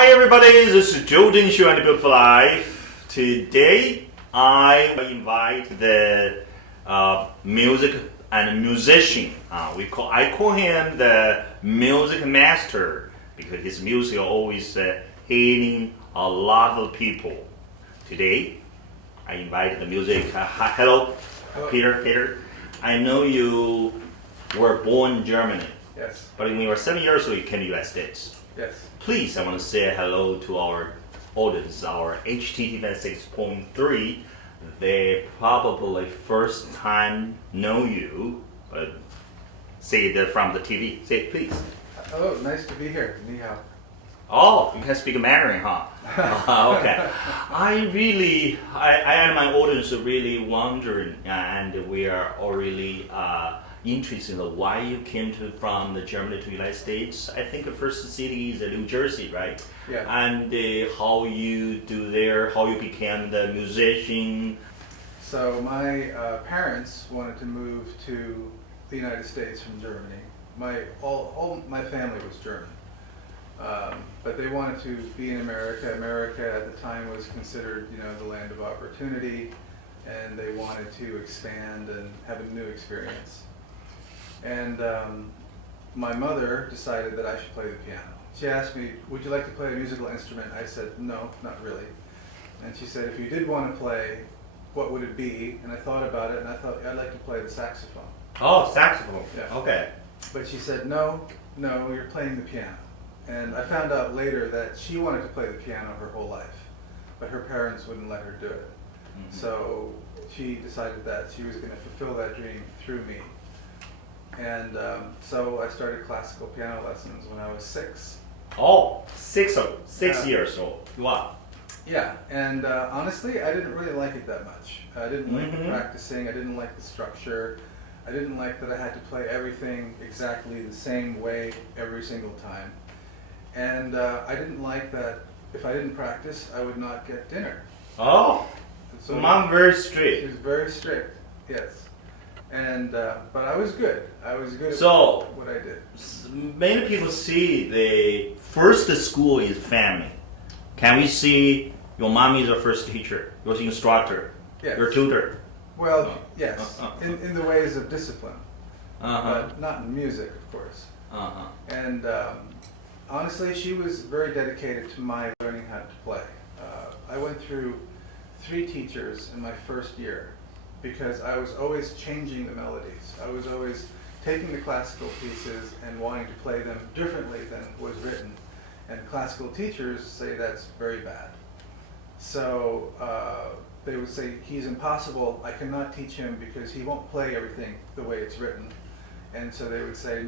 Hi everybody, this is Zhou Zheng Show and Build for Life. Today I invite the music and musician. I call him the music master because his music always healing a lot of people. Today I invite the music. Hello, Peter. I know you were born in Germany. Yes. But when you were 7 years old, you came to the United States. Yes. Please, I want to say hello to our audience, our HTT 6.3. They probably first time know you, but say it from the TV. Say it, please. Hello, nice to be here. Ni hao. Oh, you can speak Mandarin, huh? Okay. I and my audience are really wondering, and we are all really interested in why you came from Germany to the United States. I think the first city is New Jersey, right? Yeah. And how you do there, how you became the musician. So my parents wanted to move to the United States from Germany. All my family was German. But they wanted to be in America. America at the time was considered, the land of opportunity, and they wanted to expand and have a new experience. And my mother decided that I should play the piano. She asked me, would you like to play a musical instrument? I said, no, not really. And she said, if you did want to play, what would it be? And I thought about it, and I thought, I'd like to play the saxophone. Oh, saxophone. Yeah. Okay. But she said, no, you're playing the piano. And I found out later that she wanted to play the piano her whole life, but her parents wouldn't let her do it. Mm-hmm. So she decided that she was going to fulfill that dream through me. And so I started classical piano lessons when I was 6. Oh, six years old. Wow. Yeah, and honestly, I didn't really like it that much. I didn't like the practicing, I didn't like the structure, I didn't like that I had to play everything exactly the same way every single time. And I didn't like that if I didn't practice, I would not get dinner. Oh, so Mom very strict. She was very strict, yes. And but I was good. I was good at what I did. Many people see the first school is family. Can we see your mom is your first teacher, your instructor, yes. your tutor? Well, yes, in the ways of discipline, but not in music, of course. And honestly, she was very dedicated to my learning how to play. I went through 3 teachers in my first year because I was always changing the melodies. I was always taking the classical pieces and wanting to play them differently than was written. And classical teachers say that's very bad. So they would say, he's impossible, I cannot teach him because he won't play everything the way it's written. And so they would say,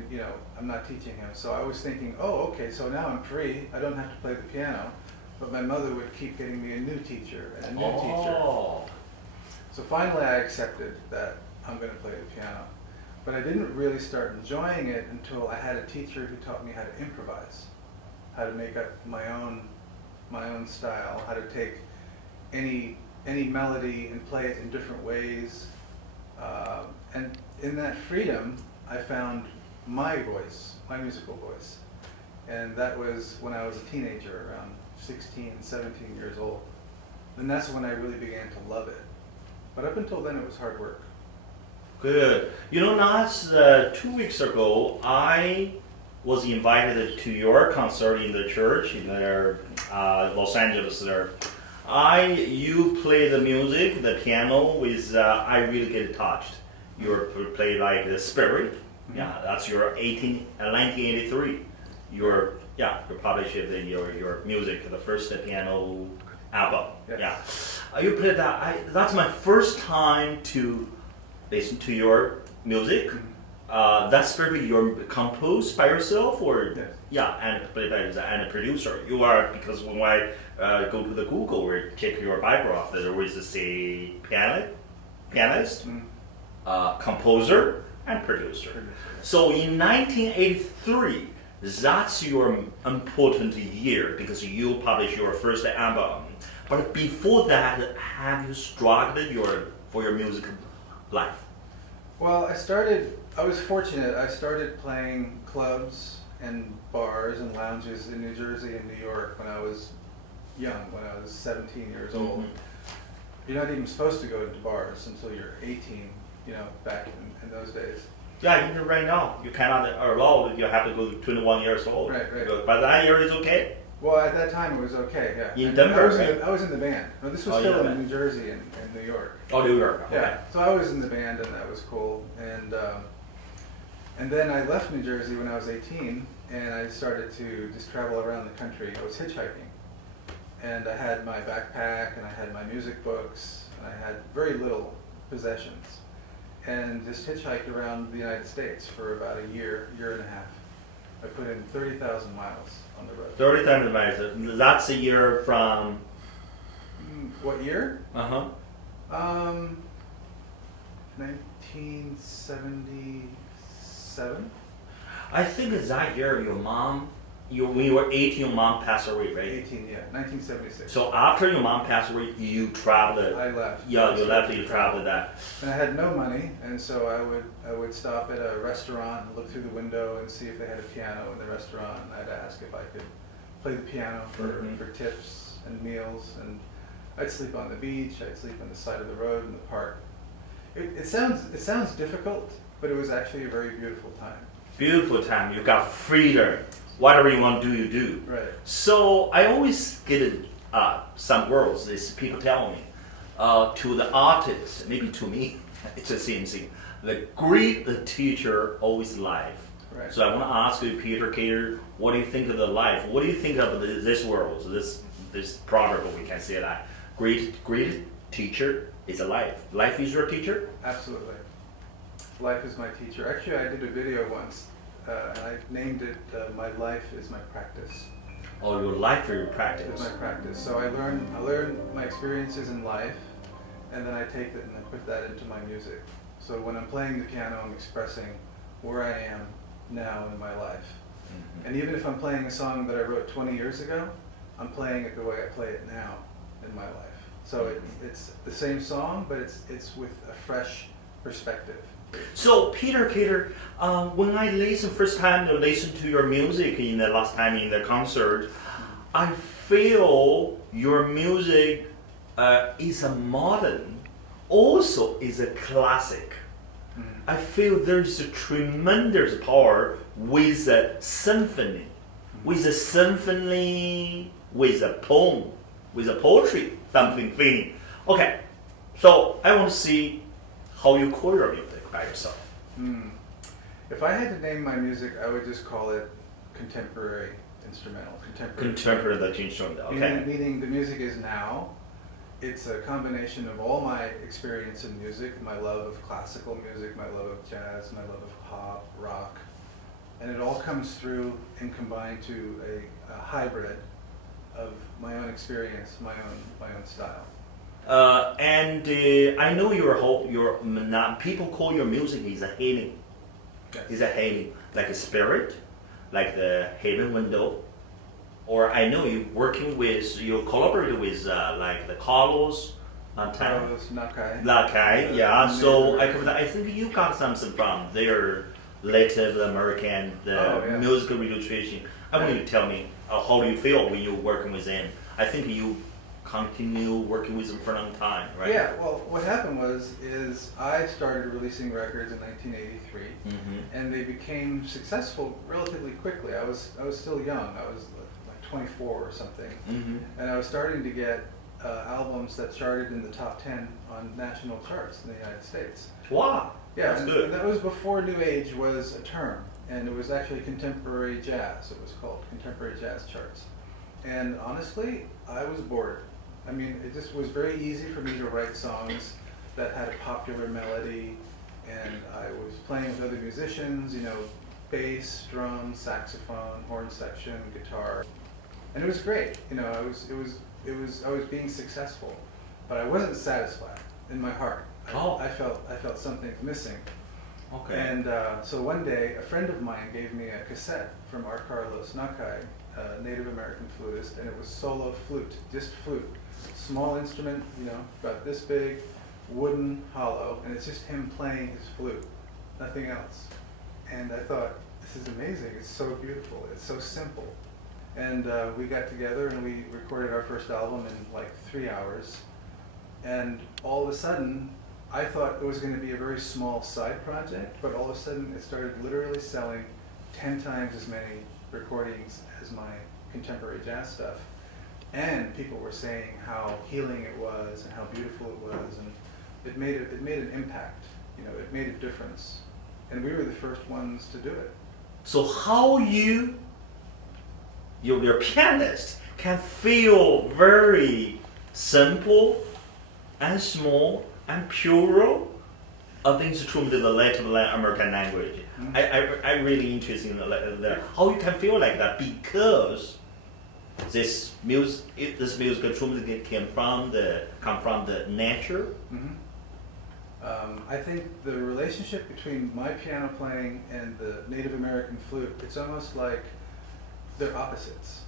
I'm not teaching him. So I was thinking, oh, okay, so now I'm free. I don't have to play the piano. But my mother would keep getting me a new teacher and a new teacher. So finally I accepted that I'm going to play the piano. But I didn't really start enjoying it until I had a teacher who taught me how to improvise, how to make up my own style, how to take any melody and play it in different ways. And in that freedom, I found my voice, my musical voice. And that was when I was a teenager, around 16, 17 years old. And that's when I really began to love it. But up until then, it was hard work. Good. Last 2 weeks ago, I was invited to your concert in the church in there, Los Angeles there. You play the music, the piano with, I really get touched. You play like the Spirit. Yeah, that's your 1983. You published your music, the first piano album. Yes. Yeah, you played that. That's my first time to listen to your music. That Spirit you composed by yourself, or yes. Yeah, and played by and a producer. You are, because when I go to the Google or check your biography, there was a pianist, composer, and producer. So in 1983, that's your important year because you published your first album. But before that, have you struggled for your music life? Well, I was fortunate. I started playing clubs and bars and lounges in New Jersey and New York when I was young, when I was 17 years old. Mm-hmm. You're not even supposed to go into bars until you're 18, back in those days. Yeah, even right now, you cannot allow, you have to go to 21 years old. Right. By that year, it's okay? Well, at that time it was okay, yeah. In Denver, I was in the band. No, this was still in New Jersey and New York. Oh, New York, okay. Yeah, so I was in the band and that was cool. And then I left New Jersey when I was 18 and I started to just travel around the country. I was hitchhiking. And I had my backpack and I had my music books and I had very little possessions. And just hitchhiked around the United States for about a year and a half. I put in 30,000 miles on the road. 30,000 miles. That's a year from... What year? 1977. I think it's that year your mom, when you were 18, your mom passed away, right? 18, yeah, 1976. So after your mom passed away, you traveled. I left. Yeah, you left. You traveled that. And I had no money, and so I would stop at a restaurant and look through the window and see if they had a piano in the restaurant, and I'd ask if I could play the piano for tips and meals, and I'd sleep on the beach. I'd sleep on the side of the road in the park. It sounds difficult, but it was actually a very beautiful time. Beautiful time. You got freedom. Whatever you want to do, you do. Right. So I always get some words. These people tell me to the artist, maybe to me, it's the same thing. The great teacher always life. Right. So I want to ask you, Peter Cater, what do you think of the life? What do you think of this world? This proverb, we can say that great teacher is a life. Life is your teacher. Absolutely. Life is my teacher. Actually, I did a video once. And I named it "My Life Is My Practice." Oh, your life or your practice? It's my practice. So I learn my experiences in life, and then I take it and I put that into my music. So when I'm playing the piano, I'm expressing where I am now in my life. Mm-hmm. And even if I'm playing a song that I wrote 20 years ago, I'm playing it the way I play it now in my life. So it's the same song, but it's with a fresh perspective. So Peter Cater, when I first time to listen to your music in the last time in the concert, I feel your music is a modern, also is a classic. Mm-hmm. I feel there's a tremendous power with a symphony, with a poem, with a poetry, something feeling. Okay, so I want to see how you call your music by yourself. If I had to name my music, I would just call it contemporary instrumental. Contemporary instrumental, okay. Meaning the music is now. It's a combination of all my experience in music, my love of classical music, my love of jazz, my love of pop, rock, and it all comes through and combined to a hybrid of my own experience, my own style. And I know people call your music is a healing. Yes. Is a healing, like a spirit, like the heaven window. Or I know you collaborated with like the Carlos Nakai. Yeah. So I think you got something from their Native American musical illustration. I want you to tell me how do you feel when you're working with them. I think you continue working with them for a long time, right? Yeah, well, what happened is I started releasing records in 1983, and they became successful relatively quickly. I was still young. I was like 24 or something, and I was starting to get albums that charted in the top 10 on national charts in the United States. Wow, yeah, that's good. And that was before New Age was a term, and it was actually contemporary jazz. It was called contemporary jazz charts. And honestly, I was bored. I mean, it just was very easy for me to write songs that had a popular melody, and I was playing with other musicians, bass, drums, saxophone, horn section, guitar, and it was great. I was being successful, but I wasn't satisfied in my heart. I felt something's missing. Okay. And so one day, a friend of mine gave me a cassette from our Carlos Nakai, a Native American flutist, and it was solo flute, just flute. Small instrument, about this big, wooden, hollow, and it's just him playing his flute, nothing else. And I thought, this is amazing. It's so beautiful. It's so simple. And we got together and we recorded our first album in like 3 hours. And all of a sudden, I thought it was going to be a very small side project, but all of a sudden it started literally selling 10 times as many recordings as my contemporary jazz stuff. And people were saying how healing it was and how beautiful it was, and it made an impact. You know, it made a difference. And we were the first ones to do it. So how your pianist can feel very simple and small and pure of the instrument, the Latin American language. Mm-hmm. I really interested in that. How you can feel like that, because this music instrument come from the nature. Mm-hmm. I think the relationship between my piano playing and the Native American flute, it's almost like they're opposites.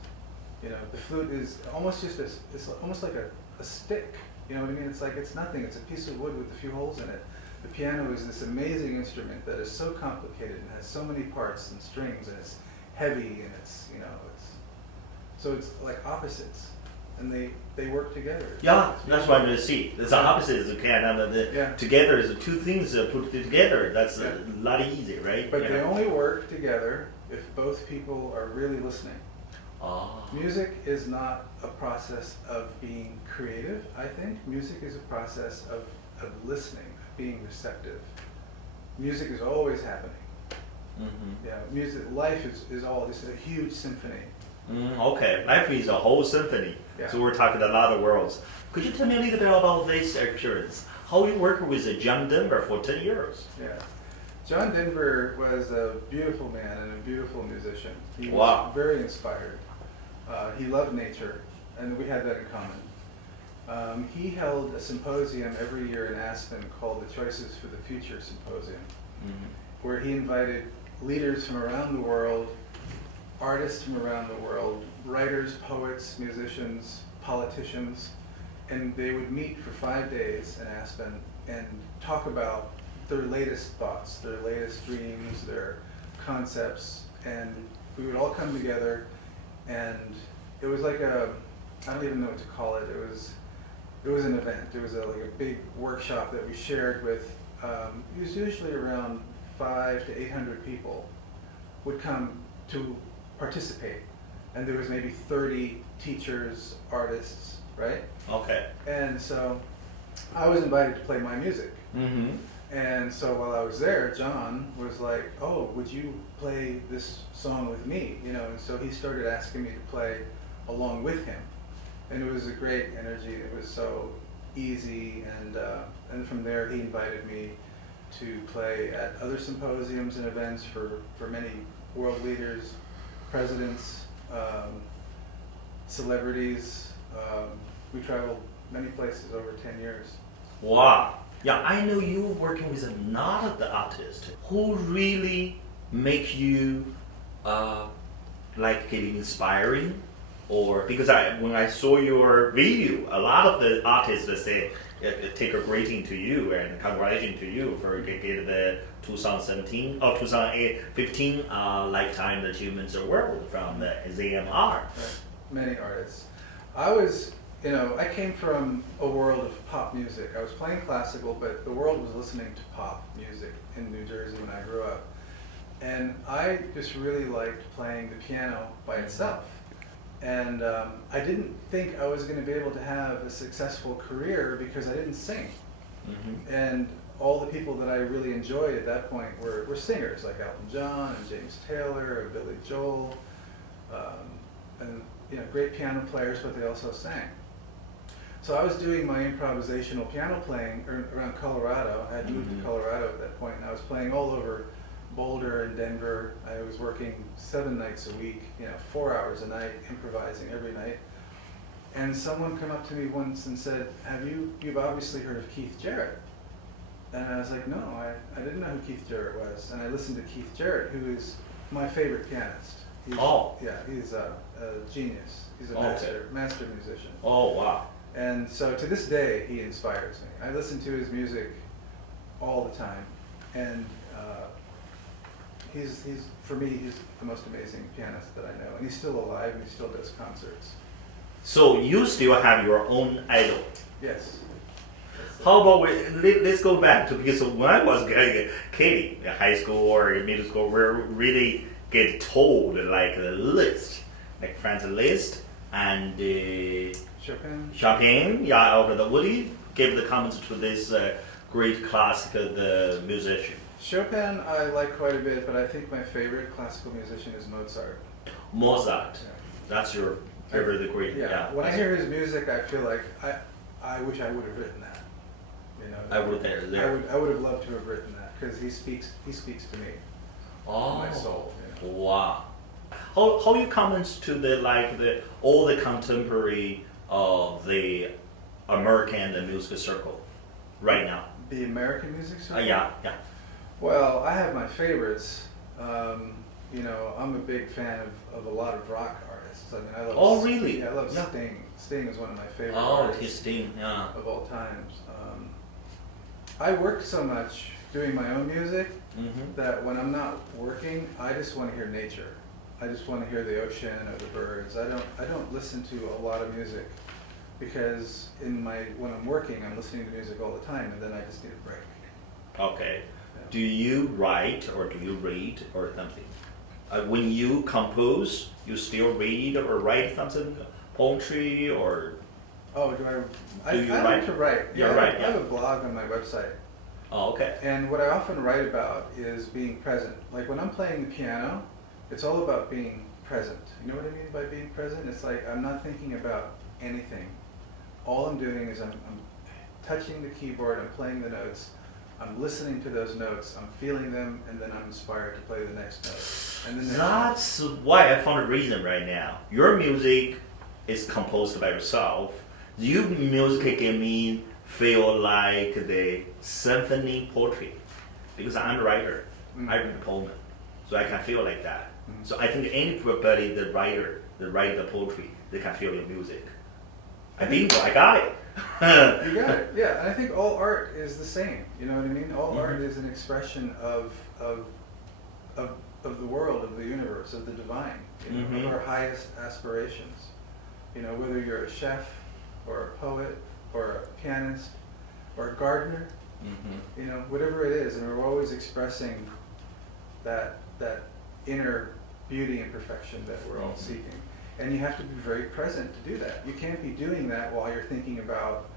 You know, the flute is almost just it's almost like a stick. You know what I mean? It's like it's nothing. It's a piece of wood with a few holes in it. The piano is this amazing instrument that is so complicated and has so many parts and strings, and it's heavy, and it's so it's like opposites, and they work together. Yeah, that's what I see. It's the opposites. Together is the two things put together. That's a lot easier, right? But they only work together if both people are really listening. Music is not a process of being creative, I think. Music is a process of listening, of being receptive. Music is always happening. Mm-hmm. Yeah, life is all just a huge symphony. Okay, life is a whole symphony. Yeah. So we're talking a lot of worlds. Could you tell me a little bit about this experience? How you worked with John Denver for 10 years? Yeah. John Denver was a beautiful man and a beautiful musician. He was very inspired. He loved nature, and we had that in common. He held a symposium every year in Aspen called the Choices for the Future Symposium, where he invited leaders from around the world, artists from around the world, writers, poets, musicians, politicians, and they would meet for 5 days in Aspen and talk about their latest thoughts, their latest dreams, their concepts, and we would all come together, and it was like I don't even know what to call it. It was an event. It was like a big workshop that we shared with. It was usually around 500 to 800 people would come to participate, and there was maybe 30 teachers, artists, right? Okay. And so I was invited to play my music. Mm-hmm. And so while I was there, John was like, "Oh, would you play this song with me?" You know, and so he started asking me to play along with him, and it was a great energy. It was so easy, and from there he invited me to play at other symposiums and events for many world leaders, presidents, celebrities. We traveled many places over 10 years. Wow. Yeah, I know you working with a lot of the artists who really make you like getting inspiring, or because when I saw your video, a lot of the artists that say take a greeting to you and congratulations to you for getting the 2017 or 2015 Lifetime Achievements Award from the ZMR. Right. Many artists. I came from a world of pop music. I was playing classical, but the world was listening to pop music in New Jersey when I grew up. And I just really liked playing the piano by itself. And I didn't think I was going to be able to have a successful career because I didn't sing. Mm-hmm. And all the people that I really enjoyed at that point were singers, like Elton John and James Taylor and Billy Joel, and great piano players, but they also sang. So I was doing my improvisational piano playing around Colorado. I had moved to Colorado at that point, and I was playing all over Boulder and Denver. I was working 7 nights a week, 4 hours a night, improvising every night. And someone came up to me once and said, you've obviously heard of Keith Jarrett. And I was like, no, I didn't know who Keith Jarrett was. And I listened to Keith Jarrett, who is my favorite pianist. He's a genius. He's a master musician. Oh, wow. And so to this day, he inspires me. I listen to his music all the time. And he's for me, he's the most amazing pianist that I know, and he's still alive and he still does concerts. So you still have your own idol. Yes. How about let's go back to, because when I was a kid in high school or in middle school, we really get told like the list, like Franz Liszt and Chopin. Yeah, over the. What do you give the comments to this great classical musician? Chopin I like quite a bit, but I think my favorite classical musician is Mozart. Mozart. Yeah. That's your favorite great. Yeah. When I hear his music, I feel like I wish I would have written that. You know, I would have loved to have written that because he speaks to me, to my soul. You know? Wow. How you comments to all the contemporary of the American music circle right now? The American music circle? Yeah. Well, I have my favorites. You know, I'm a big fan of a lot of rock artists. I mean, I love. Oh, really? Yeah, I love Sting. Sting is one of my favorite artists. Sting, yeah. Of all times. I work so much doing my own music that when I'm not working, I just want to hear nature. I just want to hear the ocean or the birds. I don't listen to a lot of music because when I'm working, I'm listening to music all the time, and then I just need a break. Okay. Yeah. Do you write or do you read or something? When you compose, you still read or write something, poetry or? Oh, I like to write. Yeah, I right. have a blog on my website. Oh, okay. And what I often write about is being present. Like when I'm playing the piano, it's all about being present. You know what I mean by being present? It's like I'm not thinking about anything. All I'm doing is I'm touching the keyboard, I'm playing the notes, I'm listening to those notes, I'm feeling them, and then I'm inspired to play the next note. And then that's why I found a reason right now. Your music is composed by yourself. Your music can me feel like the symphony poetry, because I'm a writer. I read the poem, so I can feel like that. So I think anybody that write the poetry, they can feel your music. I got it. You got it, yeah. And I think all art is the same. You know what I mean? All art is an expression of the world, of the universe, of the divine, you know, of our highest aspirations. You know, whether you're a chef or a poet or a pianist or a gardener, you know, whatever it is, and we're always expressing that inner beauty and perfection that we're all seeking. And you have to be very present to do that. You can't be doing that while you're thinking about,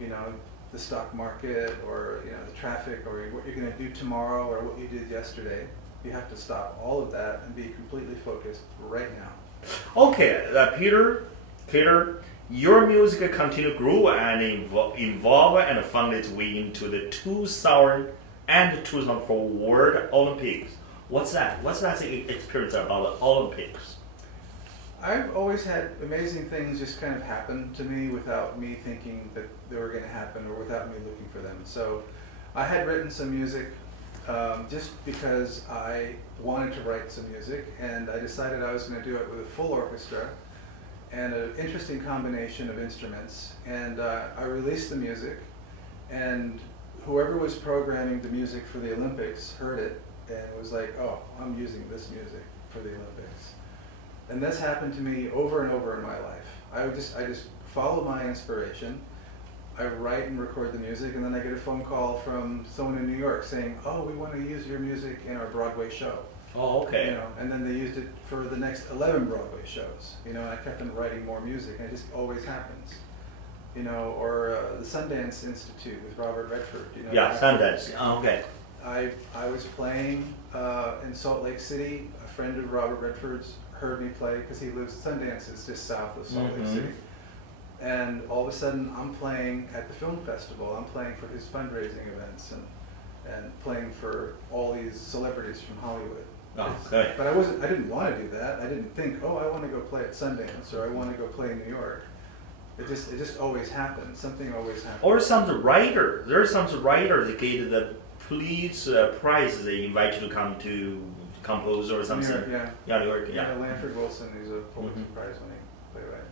you know, the stock market or, you know, the traffic or what you're going to do tomorrow or what you did yesterday. You have to stop all of that and be completely focused right now. Okay, Peter, your music continue to grow and evolve and found its way into the 2000 and 2004 World Olympics. What's that? What's that experience about the Olympics? I've always had amazing things just kind of happen to me without me thinking that they were going to happen or without me looking for them. So I had written some music just because I wanted to write some music, and I decided I was going to do it with a full orchestra and an interesting combination of instruments. And I released the music, and whoever was programming the music for the Olympics heard it and was like, oh, I'm using this music for the Olympics. And this happened to me over and over in my life. I just follow my inspiration. I write and record the music, and then I get a phone call from someone in New York saying, oh, we want to use your music in our Broadway show. Oh, okay. You know, and then they used it for the next 11 Broadway shows. You know, and I kept on writing more music, and it just always happens. You know, or the Sundance Institute with Robert Redford. You know, yeah, Sundance. Oh, okay. I was playing in Salt Lake City. A friend of Robert Redford's heard me play because he lives. Sundance is just south of Salt Lake City. And all of a sudden, I'm playing at the film festival. I'm playing for his fundraising events and playing for all these celebrities from Hollywood. Oh, okay. But I didn't want to do that. I didn't think, oh, I want to go play at Sundance or I want to go play in New York. It just always happens. Something always happens. Or some writer. There are some writers that get the police prize. They invite you to come to compose or something. New York, New York. Yeah, Lanford Wilson, who's a Pulitzer Prize winning playwright.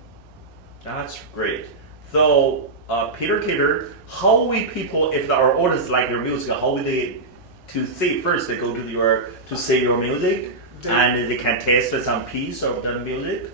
That's great. So, Peter, how will people, if our audience like your music, how will they to see first. They go to see your music, and they can test some piece of the music.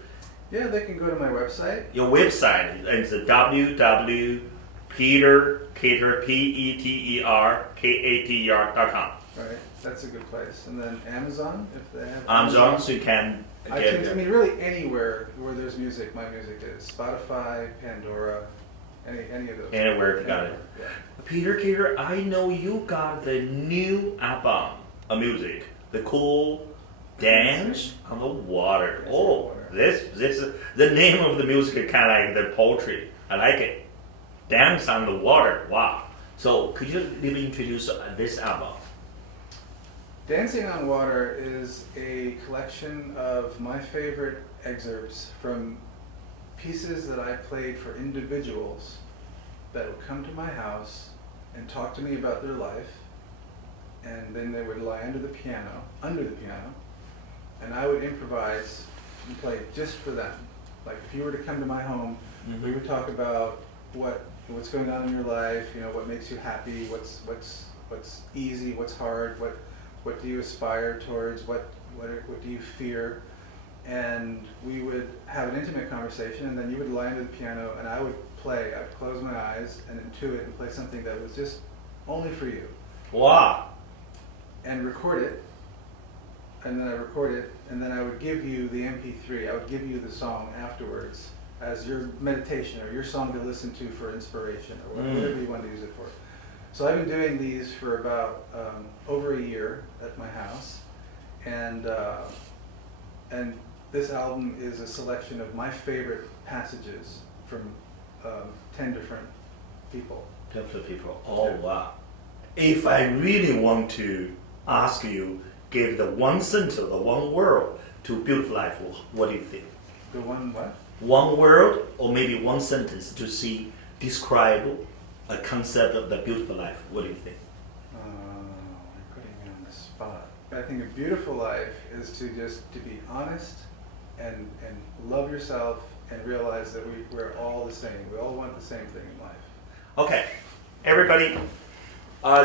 Yeah, they can go to my website. Your website is www.peterkater.com. Right, that's a good place. And then Amazon, if they have Amazon, so you can get iTunes, I mean, really anywhere where there's music, my music is. Spotify, Pandora, any of those. Anywhere you got it. Yeah. Peter Kater, I know you got the new album of music, the cool Dance on the Water. Oh, this is the name of the music, kind of like the poetry. I like it. Dance on the Water. Wow. So could you maybe introduce this album? Dancing on Water is a collection of my favorite excerpts from pieces that I played for individuals that would come to my house and talk to me about their life, and then they would lie under the piano, and I would improvise and play just for them. Like if you were to come to my home, we would talk about what's going on in your life, you know, what makes you happy, what's easy, what's hard, what do you aspire towards, what do you fear, and we would have an intimate conversation, and then you would lie under the piano and I would play. I'd close my eyes and intuit and play something that was just only for you. Wow. And record it, and then I record it, and then I would give you the MP3. I would give you the song afterwards as your meditation or your song to listen to for inspiration or whatever you want to use it for. So I've been doing these for about over a year at my house, and this album is a selection of my favorite passages from 10 different people. 10 different people. Oh, wow. If I really want to ask you, give the one sentence, the one word to Beautiful Life, what do you think? The one what? One word or maybe one sentence to describe a concept of the beautiful life. What do you think? You're putting me on the spot. I think a beautiful life is to be honest and love yourself and realize that we're all the same. We all want the same thing in life. Okay, everybody.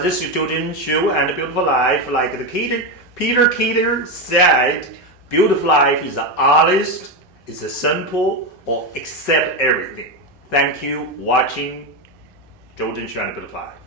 This is Zhou Zheng Show and Beautiful Life. Like Peter Kater said, beautiful life is honest, it's simple, or accept everything. Thank you watching Zhou Zheng Show and Beautiful Life.